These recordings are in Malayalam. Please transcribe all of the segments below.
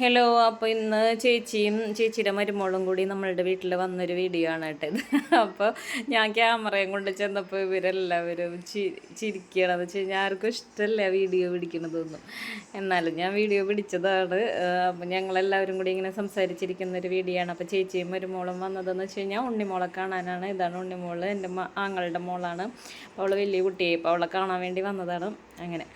ഹലോ അപ്പോൾ ഇന്ന് ചേച്ചിയും ചേച്ചിയുടെ മരുമോളും കൂടി നമ്മളുടെ വീട്ടിൽ വന്നൊരു വീഡിയോ ആണ് കേട്ടോ ഇത്. അപ്പോൾ ഞാൻ ക്യാമറയും കൊണ്ട് ചെന്നപ്പോൾ ഇവരെല്ലാവരും ചി ചിരിക്കണമെന്ന് വെച്ച് കഴിഞ്ഞാൽ ആർക്കും ഇഷ്ടമല്ല വീഡിയോ പിടിക്കണതൊന്നും എന്നാലും ഞാൻ വീഡിയോ പിടിച്ചതാണ്. അപ്പോൾ ഞങ്ങളെല്ലാവരും കൂടി ഇങ്ങനെ സംസാരിച്ചിരിക്കുന്ന ഒരു വീഡിയോ ആണ്. അപ്പോൾ ചേച്ചിയും മരുമോളും വന്നതെന്ന് വെച്ച് കഴിഞ്ഞാൽ ഉണ്ണിമോളെ കാണാനാണ്. ഇതാണ് ഉണ്ണിമോൾ. എന്റെ ആങ്ങളുടെ മോളാണ്. അവൾ വലിയ കുട്ടിയായി. ഇപ്പോൾ അവളെ കാണാൻ വേണ്ടി വന്നതാണ്. അങ്ങനെ.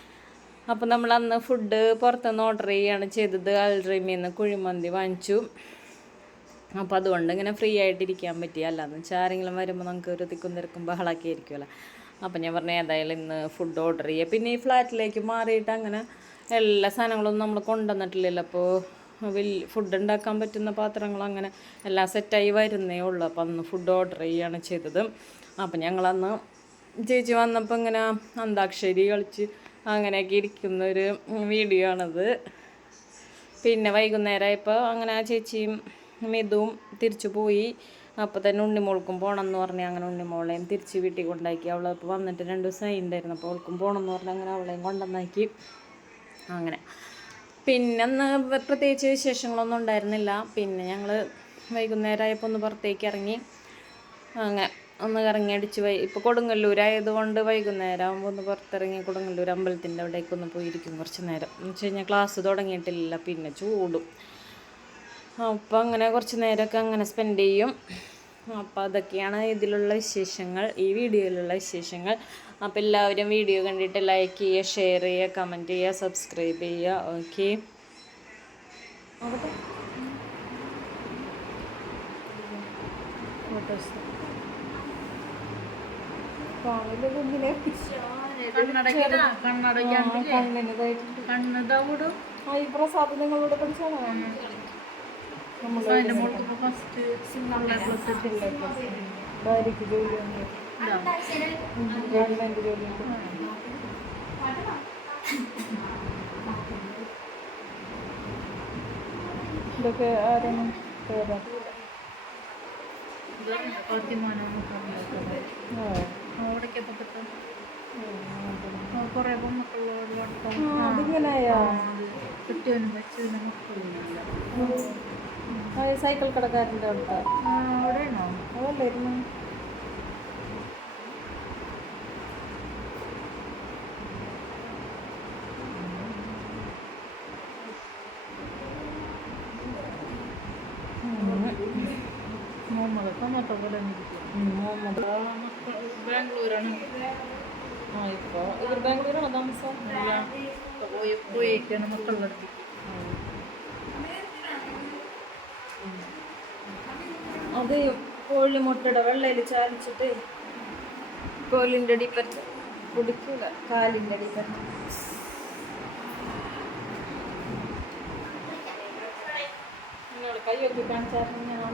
അപ്പോൾ നമ്മൾ അന്ന് ഫുഡ് പുറത്തുനിന്ന് ഓർഡർ ചെയ്യുകയാണ് ചെയ്തത്. അൽറീമിൽ നിന്ന് കുഴിമന്തി വാങ്ങിച്ചു. അപ്പോൾ അതുകൊണ്ട് ഇങ്ങനെ ഫ്രീ ആയിട്ടിരിക്കാൻ പറ്റി. അല്ലാന്ന് വെച്ചാൽ ആരെങ്കിലും വരുമ്പോൾ നമുക്ക് ഒരു തിക്കും തിരക്കും ബഹളാക്കി ആയിരിക്കുമല്ലോ അപ്പോൾ ഞാൻ പറഞ്ഞു ഏതായാലും ഇന്ന് ഫുഡ് ഓർഡർ ചെയ്യുക പിന്നെ ഈ ഫ്ലാറ്റിലേക്ക് മാറിയിട്ട് അങ്ങനെ എല്ലാ സാധനങ്ങളൊന്നും നമ്മൾ കൊണ്ടുവന്നിട്ടില്ലല്ലോ. അപ്പോൾ വലിയ ഫുഡ് ഉണ്ടാക്കാൻ പറ്റുന്ന പാത്രങ്ങൾ അങ്ങനെ എല്ലാം സെറ്റായി വരുന്നേ ഉള്ളൂ. അപ്പം അന്ന് ഫുഡ് ഓർഡർ ചെയ്യുകയാണ് ചെയ്തത്. അപ്പം ഞങ്ങളന്ന് ചേച്ചി വന്നപ്പോൾ ഇങ്ങനെ അന്താക്ഷരി കളിച്ച് അങ്ങനെയൊക്കെ ഇരിക്കുന്ന ഒരു വീഡിയോ ആണത്. പിന്നെ വൈകുന്നേരമായപ്പോൾ അങ്ങനെ ആ ചേച്ചിയും മിതും തിരിച്ചു പോയി. അപ്പോൾ തന്നെ ഉണ്ണിമോൾക്കും പോകണം എന്ന് പറഞ്ഞ് അങ്ങനെ ഉണ്ണിമോളെയും തിരിച്ച് വീട്ടിൽ കൊണ്ടാക്കി. അവൾ ഇപ്പോൾ വന്നിട്ട് രണ്ട് ദിവസമായി ഉണ്ടായിരുന്നു അപ്പോൾ അവൾക്കും പോകണം എന്ന് പറഞ്ഞ് അങ്ങനെ അവളെയും കൊണ്ടുവന്നാക്കി അങ്ങനെ. പിന്നെ അന്ന് പ്രത്യേകിച്ച് വിശേഷങ്ങളൊന്നും ഉണ്ടായിരുന്നില്ല. പിന്നെ ഞങ്ങൾ വൈകുന്നേരമായപ്പോൾ ഒന്ന് പുറത്തേക്ക് ഇറങ്ങി. അങ്ങനെ. ഒന്ന് ഇറങ്ങി അടിച്ച് വൈ ഇപ്പോൾ കൊടുങ്ങല്ലൂരായതുകൊണ്ട് വൈകുന്നേരം ആകുമ്പോൾ ഒന്ന് പുറത്തിറങ്ങി കൊടുങ്ങല്ലൂർ അമ്പലത്തിന്റെ അവിടേക്ക് ഒന്ന് പോയിരിക്കും കുറച്ച് നേരം. എന്ന് വെച്ച് കഴിഞ്ഞാൽ ക്ലാസ് തുടങ്ങിയിട്ടില്ല പിന്നെ ചൂടും. അപ്പോൾ അങ്ങനെ കുറച്ച് നേരമൊക്കെ അങ്ങനെ സ്പെൻഡ് ചെയ്യും. അപ്പോൾ അതൊക്കെയാണ് ഇതിലുള്ള വിശേഷങ്ങൾ ഈ വീഡിയോയിലുള്ള വിശേഷങ്ങൾ. അപ്പോൾ എല്ലാവരും വീഡിയോ കണ്ടിട്ട് ലൈക്ക് ചെയ്യുക ഷെയർ ചെയ്യുക കമന്റ് ചെയ്യുക സബ്സ്ക്രൈബ് ചെയ്യുക. ഓക്കെ ഈ പ്രസാദ് നിങ്ങളോട് പഠിച്ചാണോ ജോലിയുണ്ട്. ജോലിയുണ്ട് ഇതൊക്കെ ആരാണ്? പേരാ? കൊറേ പൊമ്മക്കളുള്ള അതിങ്ങനെയാ? കുട്ടിയൊന്നും വെച്ചതിന് മക്കളില്ല സൈക്കിൾ കടക്കാരന്റെ അടുത്ത? അവിടെയാണോ? അതല്ലായിരുന്നു പോയി വെള്ളയിൽ അടുത്തേക്ക് അടി പറ്റ വെള്ളയിൽ ചാലിച്ചിട്ട് കോലിന്റെ പറ്റ കൈ കാലിന്റെ അടിപ്പറ്റ് നിങ്ങൾ കൈയൊക്കെ കാണിച്ചായിരുന്നു ഞാൻ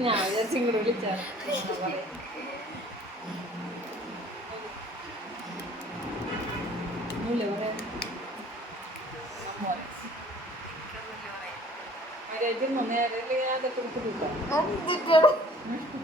ഞാൻ വിചാരിച്ചു ഇങ്ങോട്ട് വിളിച്ചായിരുന്നു ഇല്ല പറയാം മര്യാദ നേരെ അതൊക്കെ കൊടുത്തില്ല അതെ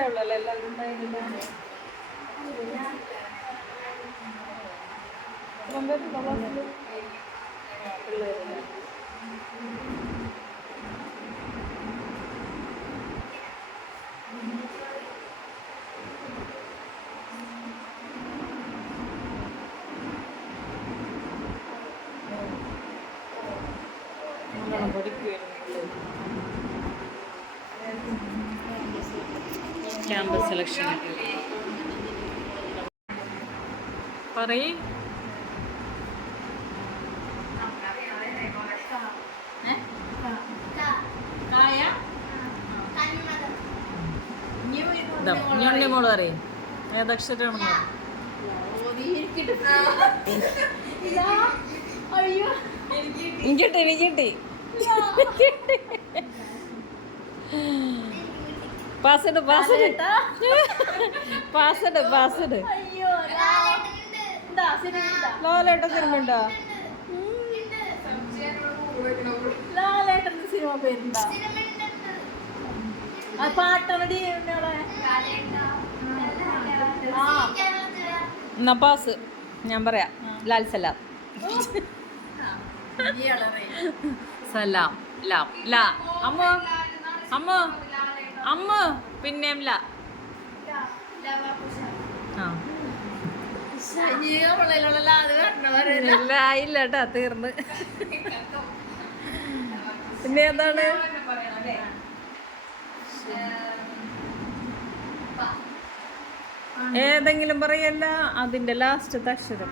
കുറച്ച് ഉള്ളല്ലോ എല്ലാവരും എത്ര പിള്ളേരല്ലേ ക്യാമ്പസ് സെലക്ഷൻ. പറയേ. മോൾ പറയും. ഏതക്ഷരാണെന്ന് എനിക്കിട്ടി എനിക്കിട്ടി പാസ്സഡ് പാസ്സഡ് പാസ്സഡ് അയ്യോ ഇതാ സിനിമ ഇതാ ലോലേട്ട സിനിമ ഉണ്ടോ? ലാലേട്ടന്റെ സിനിമ പേരുണ്ടോ പാട്ടടി എന്നാ പാസ്. ഞാൻ പറയാം. ലാൽ സലാം. സലാം. ലാം. ലാ. അമ്മ. അമ്മ. അമ്മ പിന്നെയും ലാ ഇല്ല കേട്ടാ തീർന്ന്. പിന്നെ എന്താണ്? ഏതെങ്കിലും പറയല്ല അതിന്റെ ലാസ്റ്റ് അക്ഷരം.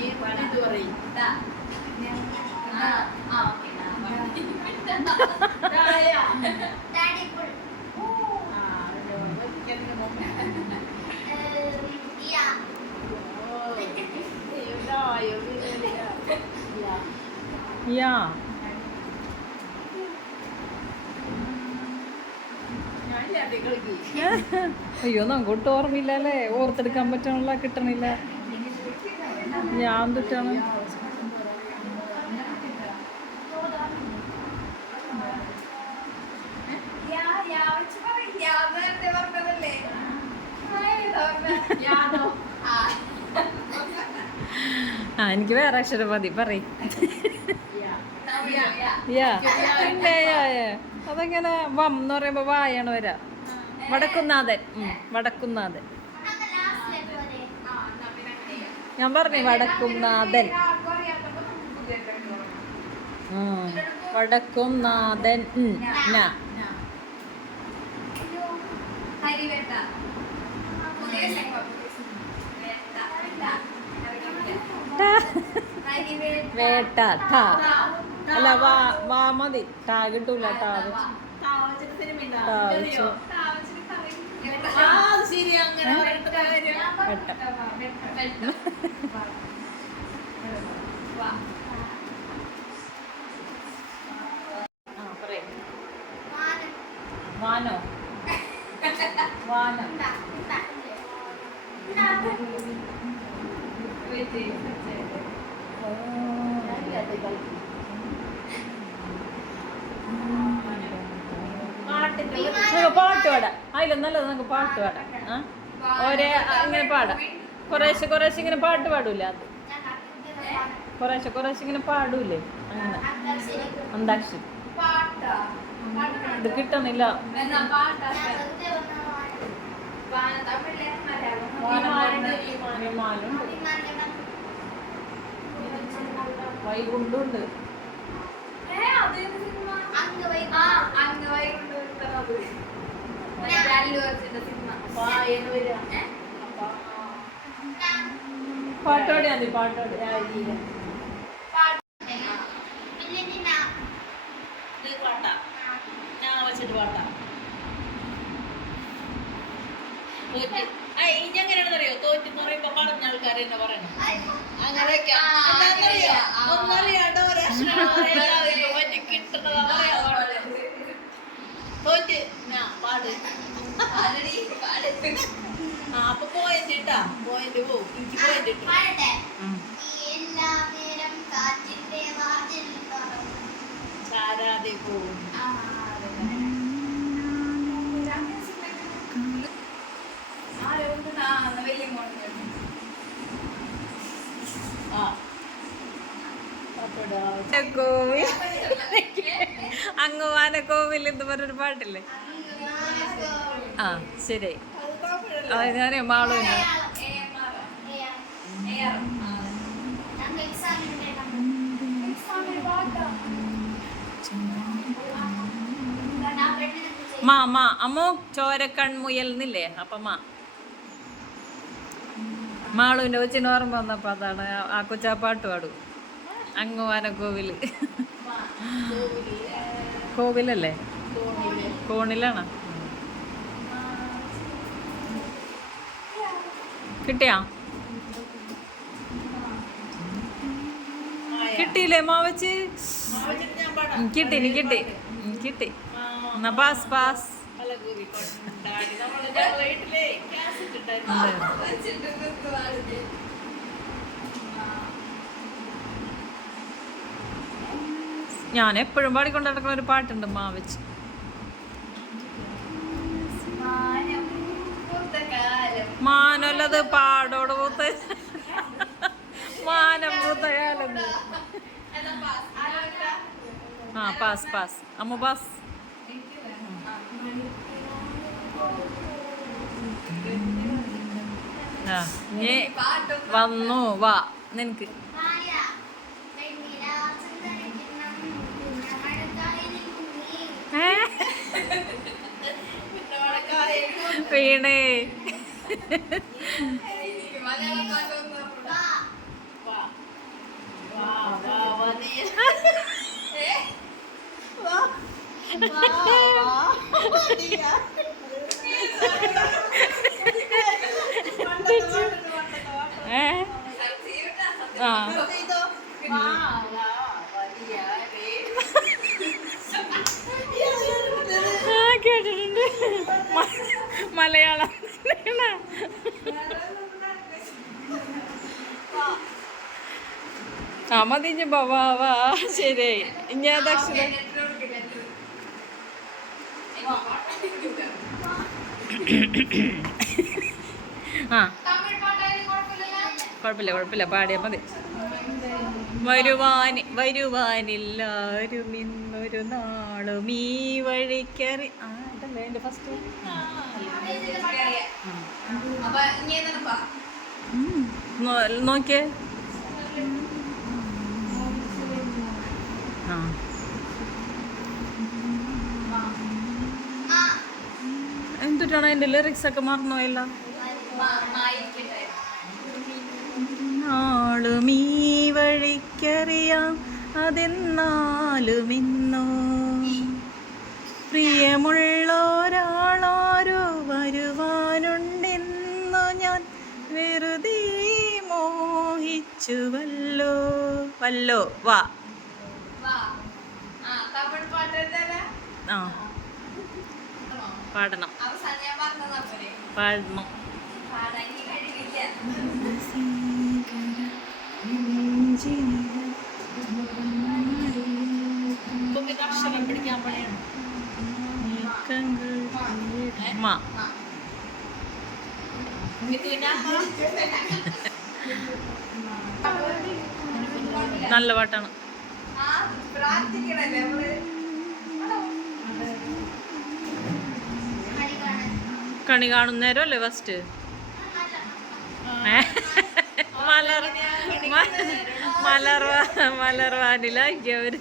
ഈ പറയും യാ അയ്യോ നമുക്കൊട്ടും ഓർമ്മയില്ല അല്ലേ ഓർത്തെടുക്കാൻ പറ്റണില്ല കിട്ടണില്ല. ഞാൻ തൊട്ടാണ് എനിക്ക് വേറെ അക്ഷരം മതി പറയും. അതെങ്ങനെ? വം എന്ന് പറയുമ്പോ വായാണ് വരാ. വടക്കുന്നാഥൻ. വടക്കുന്നാഥൻ. ഞാൻ പറഞ്ഞു വടക്കുംനാഥൻ വടക്കുംനാഥൻ ഹരിവേട്ട. ന. ടാ. വേട്ട ടാ അല്ല വാ വാ മതി. ടാ കിട്ടൂല ടാ വെച്ച്. ടാ വെച്ചു. നമുക്ക് പാട്ട് പാടാം. അതിലും നല്ലത് നമുക്ക് പാട്ട് പാടാം. ആ? ഒരേ ഇങ്ങനെ പാടാം. കുറേശ്ശെ കുറേശ്ശെ ഇങ്ങനെ പാട്ട് പാടൂല അത്. കുറേശ്ശെ കുറേശ്ശെ ഇങ്ങനെ പാടൂലേ? അങ്ങനെ. അന്താക്ഷരി. ഇത് കിട്ടണില്ല. വിമാനമുണ്ട് വൈകുണ്ടുണ്ട്. വായന വരിക. പാട്ടോടെ. മതി പാട്ടോടെ ഇത് പാട്ടാ. ഞാൻ വെച്ചിട്ട് പാട്ടാ. ഇനി എങ്ങനെയാണെന്നറിയോ? തോറ്റെന്ന് പറയുമ്പോ പറഞ്ഞ ആൾക്കാർ എന്നെ പറയണം. അങ്ങനെയൊക്കെ. എന്താണെന്നറിയോ? ഒന്നറിയാണ്ട് പറയാതെ മറ്റേ കിട്ടുന്നതാ പറയാ പാടുന്നത്. തോറ്റ്. ഞാൻ പാട്. ആ അപ്പൊ പോയിന്റ് ഇട്ടാ. പോയിന്റ് പോവും. എനിക്ക് പോയിന്റ് ഇട്ടു. ചാരാതെ പോവും ആ പാട്ടോടാ കോവിൽ അങ്ങുവാന കോവിൽ എന്ന് പറഞ്ഞൊരു പാട്ടില്ലേ? ആ ശരി. ഞാൻ മാളൂന്. മാ മാ അമ്മോ ചോരക്കൺമുയൽ എന്നില്ലേ അപ്പം മാ. മാളുവിന്റെ കൊച്ചിന് ഓർമ്മ വന്നപ്പോൾ അതാണ് ആ- കൊച്ചാ പാട്ട് പാടും. അങ്ങുവാന കോവിൽ കോവിലല്ലേ? കോണിലാണ്. കിട്ടിയാ? കിട്ടിയില്ലേ മാവച്ച്? കിട്ടി എനിക്ക് കിട്ടി. കിട്ടി. എന്നാ പാസ് പാസ്. വീട്ടിലെ ഞാൻ എപ്പോഴും പാടിക്കൊണ്ട് നടക്കുന്ന ഒരു പാട്ടുണ്ട് മാവച്ച് മാനല്ലത് പാടോട് പൂത്ത് മാനം പൂത്ത ആ പാസ് പാസ്. അമ്മ പാസ്. ആ വന്നു വാ നിനക്ക്. വീണേ ആ കേട്ടിട്ടുണ്ട്. മലയാളം. ആ മതി ഇഞ്ഞി വാ ശരി. ഇനി ആ. കുഴപ്പമില്ല കുഴപ്പമില്ല പാടിയാൽ മതി വരുവാനി വരുവാനില്ലാരും ഇന്നൊരു നാളും ഈ വഴിക്കറി ആ ഇതല്ലേ എന്റെ ഫസ്റ്റ് നോക്കിയേ ആ എന്തുട്ടാണ് അതിന്റെ ലിറിക്സ് ഒക്കെ മറന്നുപോയല്ലോ അതെന്നാലും ഇന്നോ പ്രിയമുള്ളൊരാളാരോ വരുവാനുണ്ടെന്നു ഞാൻ വെറുതെ മോഹിച്ചുവല്ലോ. വല്ലോ വാ. ആ പാടണം. പാടണം. പിടിക്കാൻ പണിയാണ് നല്ല പാട്ടാണ്. കണി കാണുന്നേരം അല്ലേ ഫസ്റ്റ് മലർ മലർവാ മലർവാനിലാക്കി അവർ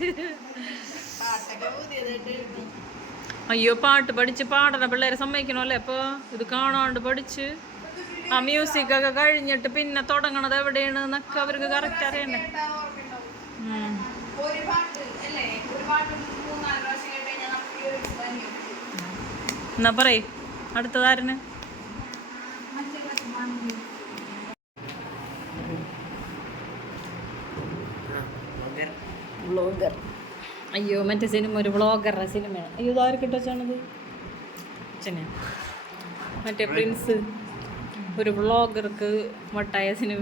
പാട്ടൊക്കെ പുതിയതായിട്ട് അയ്യോ പാട്ട് പഠിച്ച് പാടണ. പിള്ളേരെ സമ്മതിക്കണമല്ലേ അപ്പോൾ ഇത് കാണാണ്ട് പഠിച്ച്. ആ മ്യൂസിക് ഒക്കെ കഴിഞ്ഞിട്ട് പിന്നെ തുടങ്ങണത് എവിടെയാണ് എന്നൊക്കെ അവർക്ക് കറക്റ്റ് അറിയണ്ടേ? എന്നാ ഒരു പാട്ട് അല്ലേ ഒരു പാട്ട് മൂന്നാൽ പ്രാവശ്യം കേട്ട് കഴിഞ്ഞാൽ നമുക്ക് ഈ ഒരു ഭംഗി എന്നാ പറയ് അടുത്തതാരന് വ്ളോഗർ അയ്യോ മറ്റേ സിനിമ ഒരു വ്ളോഗറുടെ സിനിമയാണ് അയ്യോ ഇതാര് വെച്ചാണത് അച്ഛനെ. മറ്റേ പ്രിൻസ് ഒരു വ്ളോഗർക്ക് വട്ടായ സിനിമ